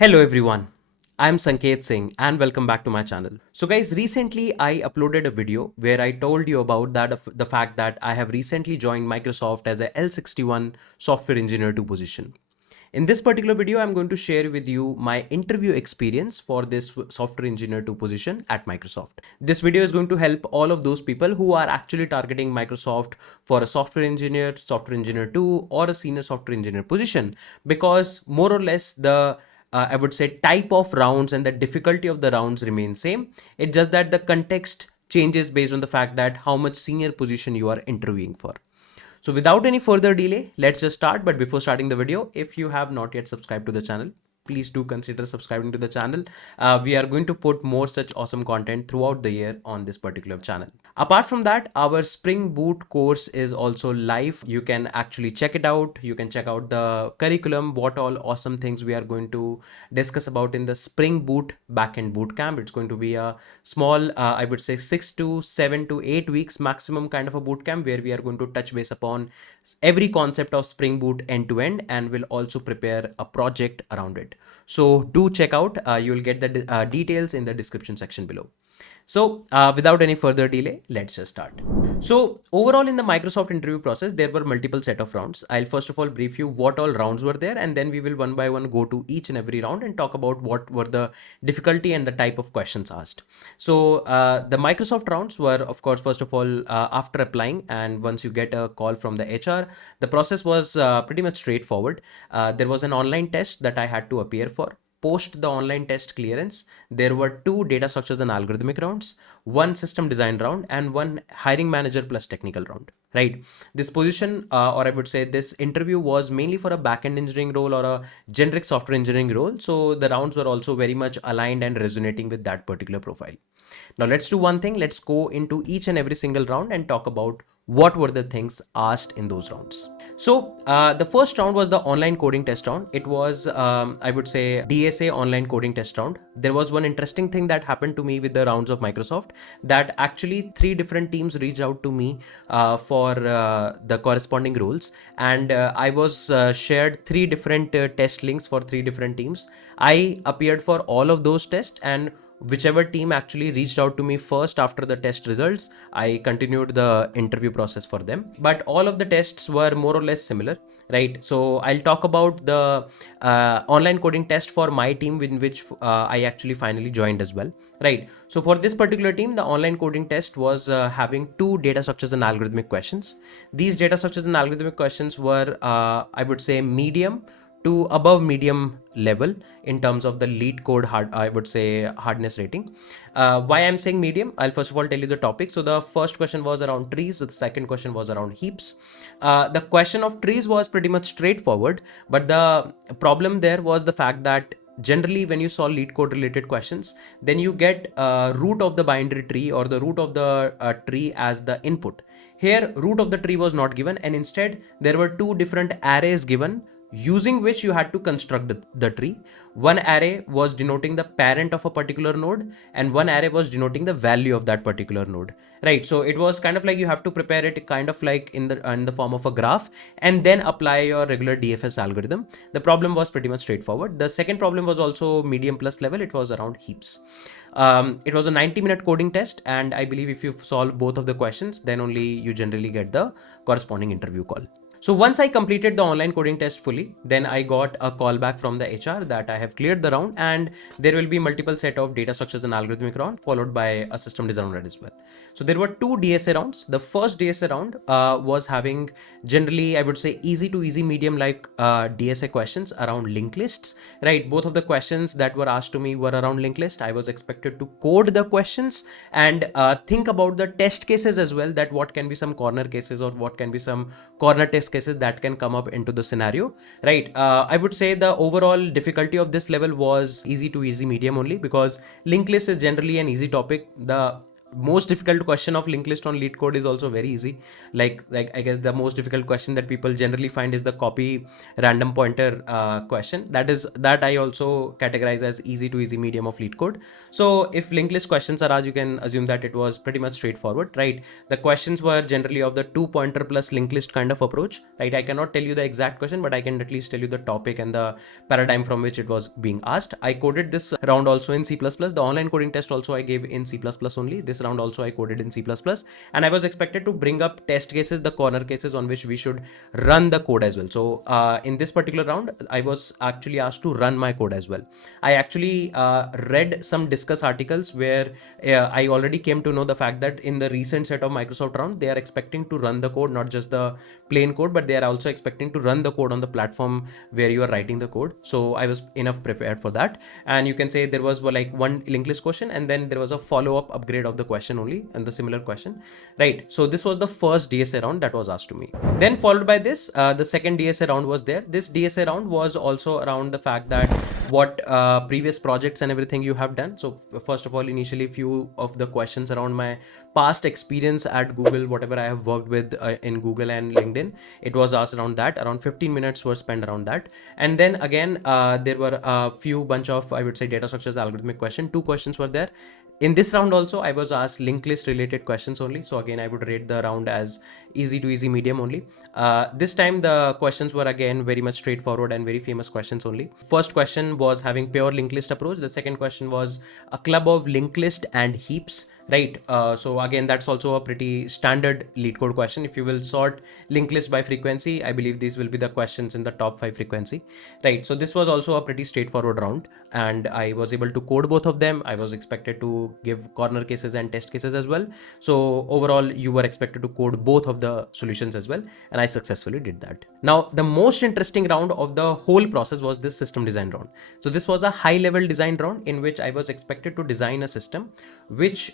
Hello everyone, I'm Sanket Singh and welcome back to my channel. So guys, recently I uploaded a video where I told you about the fact that I have recently joined Microsoft as a L61 software engineer 2 position. In this particular video, I'm going to share with you my interview experience for this software engineer 2 position at Microsoft. This video is going to help all of those people who are actually targeting Microsoft for a software engineer 2 or a senior software engineer position, because more or less the I would say type of rounds and the difficulty of the rounds remain same. It's just that the context changes based on the fact that how much senior position you are interviewing for. So without any further delay, let's just start. But before starting the video, if you have not yet subscribed to the channel, please do consider subscribing to the channel. We are going to put more such awesome content throughout the year on this particular channel. Apart from that, our Springboot course is also live. You can actually check it out. You can check out the curriculum, what all awesome things we are going to discuss about in the Springboot backend bootcamp. It's going to be a small, I would say 6 to 7 to 8 weeks maximum kind of a bootcamp where we are going to touch base upon every concept of Springboot end to end, and will also prepare a project around it. So do check out, you'll get the details in the description section below. So without any further delay, let's just start. So overall in the Microsoft interview process, there were multiple set of rounds. I'll first of all brief you what all rounds were there, and then we will one by one go to each and every round and talk about what were the difficulty and the type of questions asked. So the Microsoft rounds were, of course, first of all, after applying and once you get a call from the HR, the process was pretty much straightforward. There was an online test that I had to appear for. Post the online test clearance, there were 2 data structures and algorithmic rounds, 1 system design round, and 1 hiring manager plus technical round, right? This position, or I would say this interview, was mainly for a backend engineering role or a generic software engineering role. So the rounds were also very much aligned and resonating with that particular profile. Now let's do one thing. Let's go into each and every single round and talk about what were the things asked in those rounds. So the first round was the online coding test round. It was, I would say, DSA online coding test round. There was one interesting thing that happened to me with the rounds of Microsoft, that actually 3 different teams reached out to me for the corresponding roles, and I was shared 3 different test links for 3 different teams. I appeared for all of those tests, and whichever team actually reached out to me first after the test results, I continued the interview process for them. But all of the tests were more or less similar, right? So I'll talk about the online coding test for my team, in which I actually finally joined as well, right? So for this particular team, the online coding test was having 2 data structures and algorithmic questions. These data structures and algorithmic questions were, I would say, medium to above medium level in terms of the lead code hardness rating. Why I'm saying medium, I'll first of all tell you the topic. So the first question was around trees, the second question was around heaps. The question of trees was pretty much straightforward, but the problem there was the fact that generally when you solve lead code related questions, then you get root of the binary tree or the root of the tree as the input. Here root of the tree was not given, and instead there were 2 different arrays given, using which you had to construct the tree. One array was denoting the parent of a particular node, and one array was denoting the value of that particular node, right? So it was kind of like you have to prepare it kind of like in the form of a graph, and then apply your regular DFS algorithm. The problem was pretty much straightforward. The second problem was also medium plus level. It was around heaps. It was a 90-minute coding test, and I believe if you solve both of the questions, then only you generally get the corresponding interview call. So once I completed the online coding test fully, then I got a call back from the HR that I have cleared the round, and there will be multiple set of data structures and algorithmic round followed by a system design round as well. So there were 2 DSA rounds. The first DSA round was having generally, I would say, easy to easy medium like DSA questions around linked lists, right? Both of the questions that were asked to me were around linked list. I was expected to code the questions and think about the test cases as well, that what can be some corner cases or what can be some corner test cases that can come up into the scenario, right? I would say the overall difficulty of this level was easy to easy medium only, because linked list is generally an easy topic. The most difficult question of linked list on lead code is also very easy. Like I guess the most difficult question that people generally find is the copy random pointer question. That I also categorize as easy to easy medium of lead code. So if linked list questions are asked, you can assume that it was pretty much straightforward, right? The questions were generally of the 2 pointer plus linked list kind of approach, right? I cannot tell you the exact question, but I can at least tell you the topic and the paradigm from which it was being asked. I coded this round also in C++. The online coding test also I gave in C++ only. This round also I coded in C++, and I was expected to bring up test cases, the corner cases on which we should run the code as well. So in this particular round, I was actually asked to run my code as well. I actually read some discuss articles where I already came to know the fact that in the recent set of Microsoft round, they are expecting to run the code, not just the plain code, but they are also expecting to run the code on the platform where you are writing the code. So I was enough prepared for that. And you can say there was like one linked list question, and then there was a follow-up upgrade of the question only, and the similar question, right? So this was the first DSA round that was asked to me. Then followed by this, the second DSA round was there. This DSA round was also around the fact that what previous projects and everything you have done. So first of all, initially few of the questions around my past experience at Google, whatever I have worked with in Google and LinkedIn, it was asked around that. Around 15 minutes were spent around that. And then again, there were a few bunch of, I would say, data structures algorithmic question. 2 questions were there. In this round also, I was asked linked list related questions only. So again, I would rate the round as easy to easy medium only. This time the questions were again very much straightforward and very famous questions only. First question was having pure linked list approach. The second question was a club of linked list and heaps, right? So again, that's also a pretty standard lead code question. If you will sort linked list by frequency, I believe these will be the questions in the top 5 frequency, right? So this was also a pretty straightforward round, and I was able to code both of them. I was expected to give corner cases and test cases as well. So overall, you were expected to code both of the solutions as well, and I successfully did that. Now, the most interesting round of the whole process was this system design round. So this was a high level design round in which I was expected to design a system which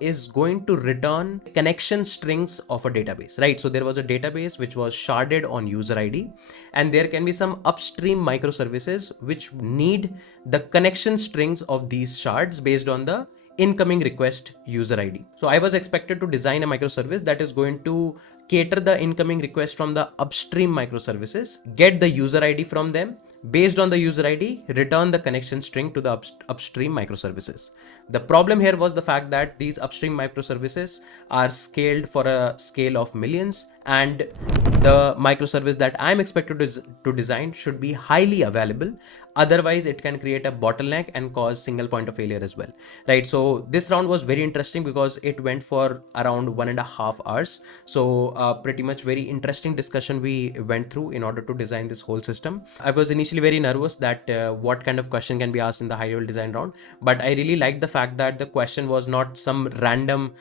is going to return connection strings of a database, right? So there was a database which was sharded on user ID, and there can be some upstream microservices which need the connection strings of these shards based on the incoming request user ID. So I was expected to design a microservice that is going to cater the incoming request from the upstream microservices, get the user ID from them, based on the user ID, return the connection string to the upstream microservices. The problem here was the fact that these upstream microservices are scaled for a scale of millions, and the microservice that I'm expected to design should be highly available. Otherwise, it can create a bottleneck and cause single point of failure as well, right? So this round was very interesting because it went for around 1.5 hours. So pretty much very interesting discussion we went through in order to design this whole system. I was initially very nervous that what kind of question can be asked in the high level design round, but I really liked the fact that the question was not some random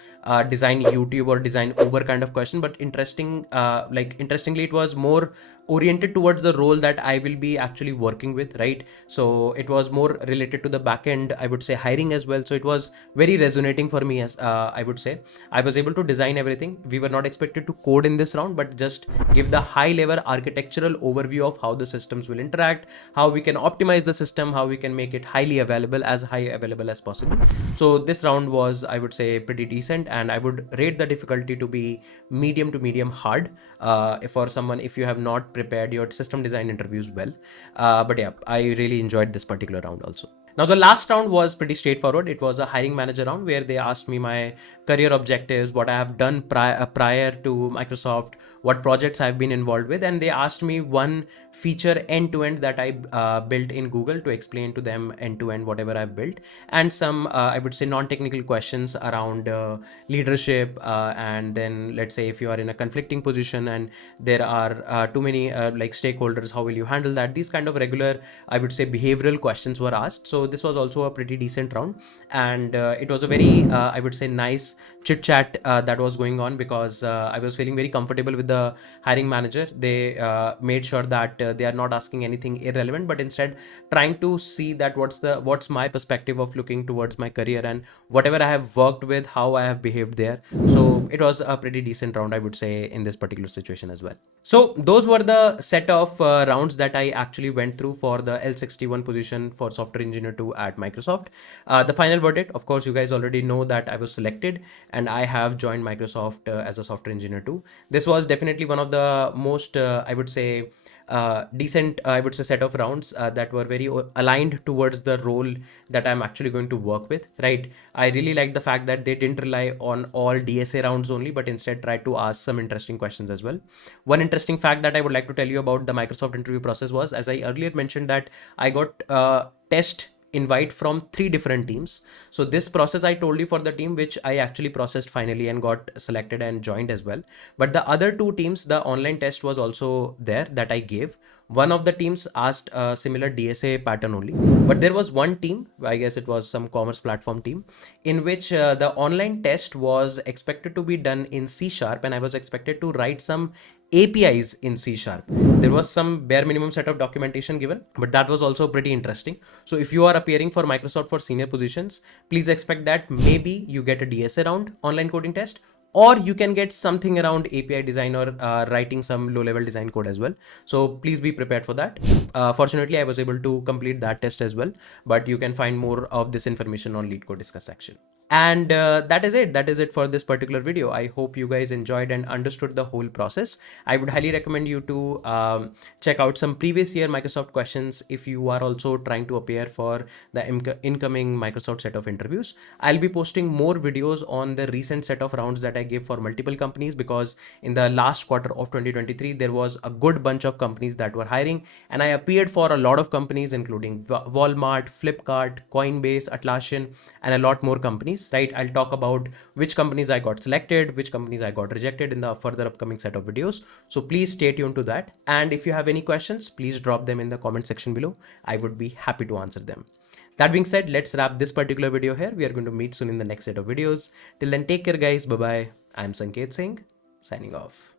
design YouTube or design Uber kind of question, but interestingly, it was more oriented towards the role that I will be actually working with, right? So it was more related to the backend, I would say, hiring as well. So it was very resonating for me, as I would say. I was able to design everything. We were not expected to code in this round, but just give the high level architectural overview of how the systems will interact, how we can optimize the system, how we can make it highly available, as high available as possible. So this round was, I would say, pretty decent, and I would rate the difficulty to be medium to medium hard for someone if you have not prepared your system design interviews well. But yeah, I really enjoyed this particular round also. Now, the last round was pretty straightforward. It was a hiring manager round where they asked me my career objectives, what I have done prior to Microsoft, what projects I've been involved with, and they asked me one feature end-to-end that I built in Google to explain to them end-to-end whatever I've built, and some I would say non-technical questions around leadership, and then let's say if you are in a conflicting position and there are too many like stakeholders, how will you handle that? These kind of regular, I would say, behavioral questions were asked. So this was also a pretty decent round, and it was a very I would say nice chit chat that was going on, because I was feeling very comfortable with the the hiring manager. They made sure that they are not asking anything irrelevant, but instead trying to see that what's my perspective of looking towards my career and whatever I have worked with, how I have behaved there. So it was a pretty decent round, I would say, in this particular situation as well. So those were the set of rounds that I actually went through for the L61 position for software engineer 2 at Microsoft. The final verdict, of course, you guys already know that I was selected and I have joined Microsoft as a software engineer 2. This was definitely one of the most, I would say, decent, I would say, set of rounds that were very aligned towards the role that I'm actually going to work with, right? I really like the fact that they didn't rely on all DSA rounds only, but instead tried to ask some interesting questions as well. One interesting fact that I would like to tell you about the Microsoft interview process was, as I earlier mentioned, that I got test invite from 3 different teams. So this process I told you for the team which I actually processed finally and got selected and joined as well. But the other 2 teams, the online test was also there that I gave. One of the teams asked a similar DSA pattern only, but there was one team, I guess it was some commerce platform team, in which the online test was expected to be done in C# and I was expected to write some APIs in C#. There was some bare minimum set of documentation given, but that was also pretty interesting. So if you are appearing for Microsoft for senior positions, please expect that maybe you get a DSA round online coding test, or you can get something around API design or writing some low-level design code as well. So please be prepared for that. Fortunately, I was able to complete that test as well, but you can find more of this information on Lead Code Discuss section. And that is it. That is it for this particular video. I hope you guys enjoyed and understood the whole process. I would highly recommend you to check out some previous year Microsoft questions if you are also trying to appear for the incoming Microsoft set of interviews. I'll be posting more videos on the recent set of rounds that I gave for multiple companies, because in the last quarter of 2023, there was a good bunch of companies that were hiring, and I appeared for a lot of companies, including Walmart, Flipkart, Coinbase, Atlassian, and a lot more companies. Right, I'll talk about which companies I got selected, which companies I got rejected in the further upcoming set of videos. So please stay tuned to that. And if you have any questions, please drop them in the comment section below. I would be happy to answer them. That being said, let's wrap this particular video here. We are going to meet soon in the next set of videos. Till then, take care guys. Bye bye. I'm Sanket Singh, signing off.